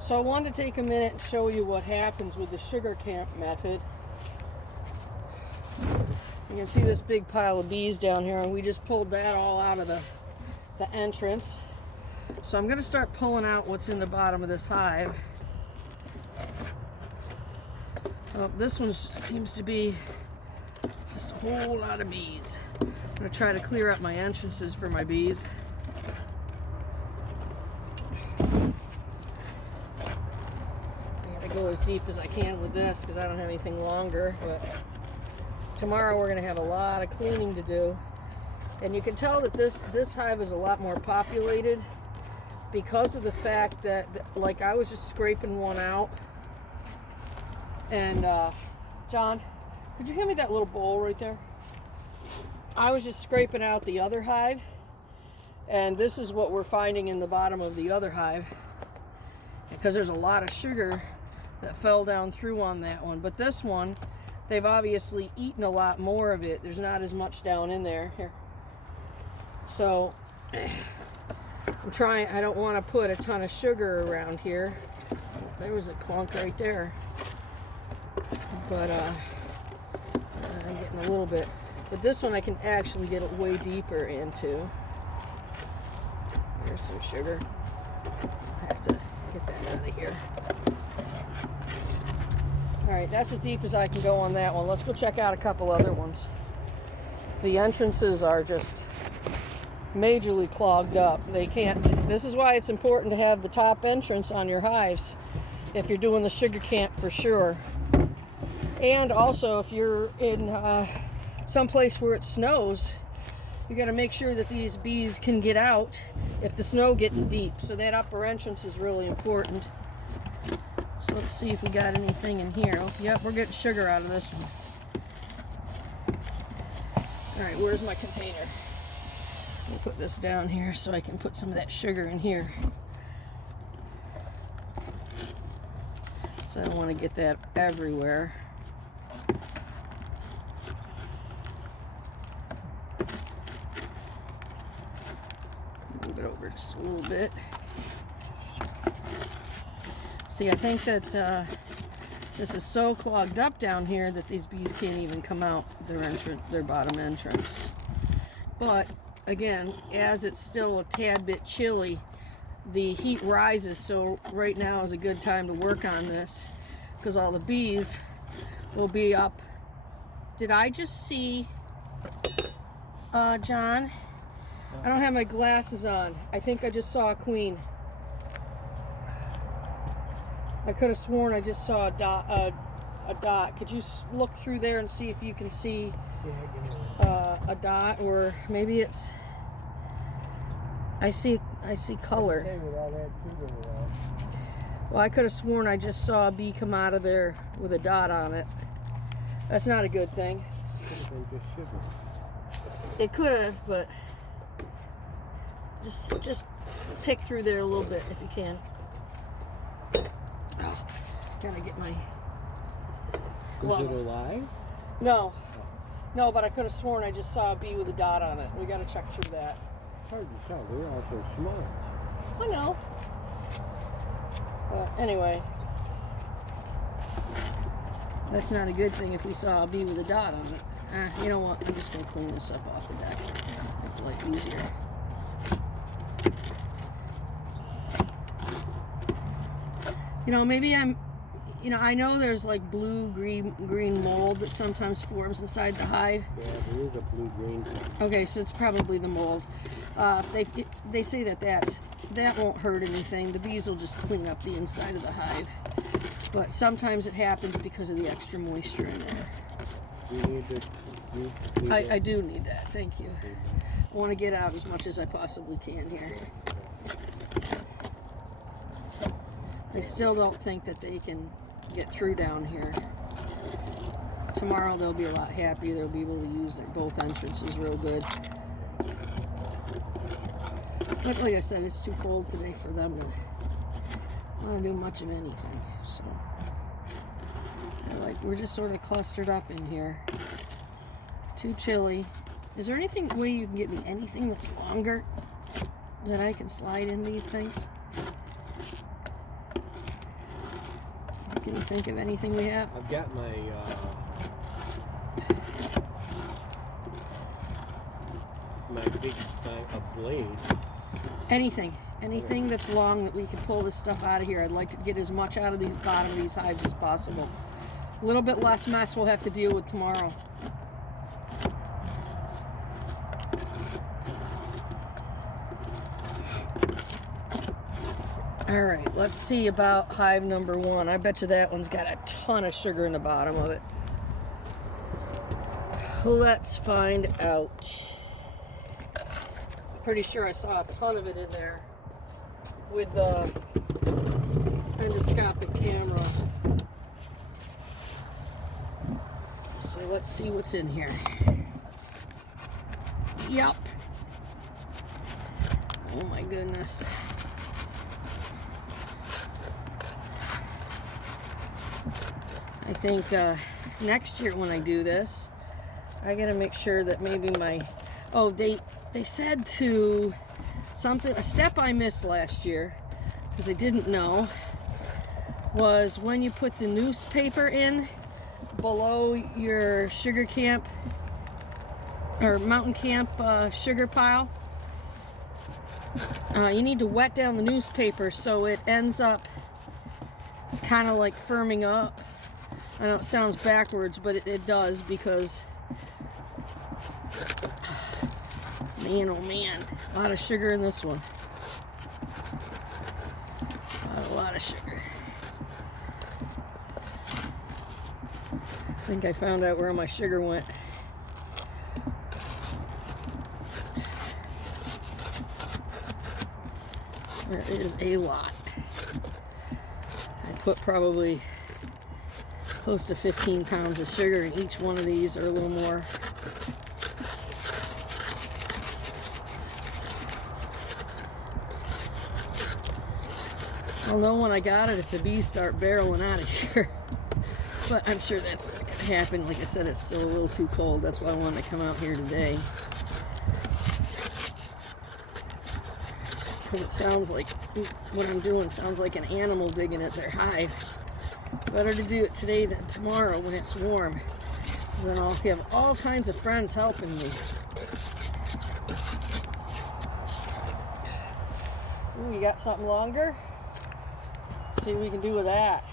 So I wanted to take a minute and show you what happens with the sugar camp method. You can see this big pile of bees down here, and we just pulled that all out of the entrance. So I'm going to start pulling out what's in the bottom of this hive. This one seems to be just a whole lot of bees. I'm going to try to clear up my entrances for my bees. Go as deep as I can with this because I don't have anything longer, but tomorrow we're going to have a lot of cleaning to do. And you can tell that this hive is a lot more populated because of the fact that, like, I was just scraping one out, and John, could you hand me that little bowl right there? I was just scraping out the other hive, and this is what we're finding in the bottom of the other hive, because there's a lot of sugar that fell down through on that one. But this one, they've obviously eaten a lot more of it. There's not as much down in there. Here. So I'm trying, I don't want to put a ton of sugar around here. There was a clunk right there. But I'm getting a little bit. But this one I can actually get it way deeper into. Here's some sugar. I have to get that out of here. Alright, that's as deep as I can go on that one. Let's go check out a couple other ones. The entrances are just majorly clogged up. They can't. This is why it's important to have the top entrance on your hives if you're doing the sugar camp for sure. And also if you're in someplace where it snows, you got to make sure that these bees can get out if the snow gets deep. So that upper entrance is really important. So let's see if we got anything in here. Oh, yep, we're getting sugar out of this one. Alright, where's my container? Let me put this down here so I can put some of that sugar in here. So I don't want to get that everywhere. Move it over just a little bit. See, I think that this is so clogged up down here that these bees can't even come out their bottom entrance. But again, as it's still a tad bit chilly, the heat rises, so right now is a good time to work on this because all the bees will be up. Did I just see, John? I don't have my glasses on. I think I just saw a queen. I could have sworn I just saw a dot. Could you look through there and see if you can see a dot, or maybe it's? I see color. Well, I could have sworn I just saw a bee come out of there with a dot on it. That's not a good thing. It could have, but just pick through there a little bit if you can. Oh, gotta get my glove. Is it alive? No. No, but I could have sworn I just saw a bee with a dot on it. We gotta check through that. It's hard to tell. They're all so small. I know. But anyway, that's not a good thing if we saw a bee with a dot on it. You know what? I'm just gonna clean this up off the deck. Make life easier. You know, maybe I know there's like blue-green mold that sometimes forms inside the hive. Yeah, there is a blue-green. Okay, so it's probably the mold. They say that won't hurt anything. The bees will just clean up the inside of the hive. But sometimes it happens because of the extra moisture in there. You need this. I do need that. Thank you. I want to get out as much as I possibly can here. I still don't think that they can get through down here. Tomorrow they'll be a lot happier. They'll be able to use both entrances real good. But like I said, it's too cold today for them to want to do much of anything. So, we're just sort of clustered up in here. Too chilly. Is there anything way you can get me anything that's longer that I can slide in these things? Can you think of anything we have? I've got my a blade. Anything that's long that we can pull this stuff out of here. I'd like to get as much out of these bottom of these hives as possible. A little bit less mess we'll have to deal with tomorrow. All right, let's see about hive number 1. I bet you that one's got a ton of sugar in the bottom of it. Let's find out. Pretty sure I saw a ton of it in there with the endoscopic camera. So let's see what's in here. Yup. Oh my goodness. I think next year when I do this, I gotta make sure that maybe my, they said to a step I missed last year because I didn't know, was when you put the newspaper in below your sugar camp or mountain camp sugar pile, you need to wet down the newspaper so it ends up kind of like firming up. I know it sounds backwards, but it does, because man, oh man, a lot of sugar in this one. A lot of sugar. I think I found out where my sugar went. There is a lot. I put probably close to 15 pounds of sugar in each one of these, or a little more. I'll know when I got it if the bees start barreling out of here. But I'm sure that's not going to happen. Like I said, it's still a little too cold. That's why I wanted to come out here today. Because it sounds like, what I'm doing sounds like an animal digging at their hive. Better to do it today than tomorrow when it's warm. Then I'll have all kinds of friends helping me. Ooh, you got something longer? See what we can do with that.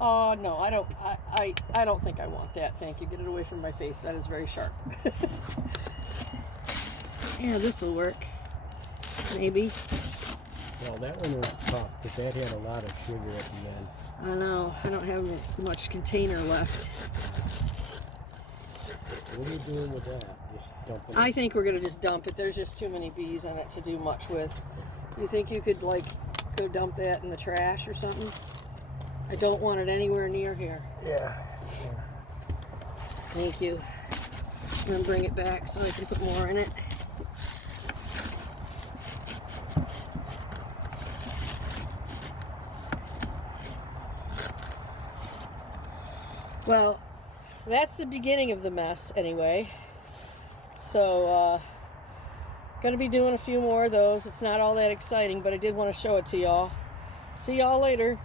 Oh no, I don't think I want that. Thank you. Get it away from my face. That is very sharp. Yeah, this will work. Maybe. Well, that one was tough, but that had a lot of sugar at the end. I know. I don't have much container left. What are you doing with that? Just dumping it? I think we're gonna just dump it. There's just too many bees in it to do much with. You think you could like go dump that in the trash or something? I don't want it anywhere near here. Yeah. Thank you. And then bring it back so I can put more in it. Well, that's the beginning of the mess anyway. So, gonna be doing a few more of those. It's not all that exciting, but I did want to show it to y'all. See y'all later.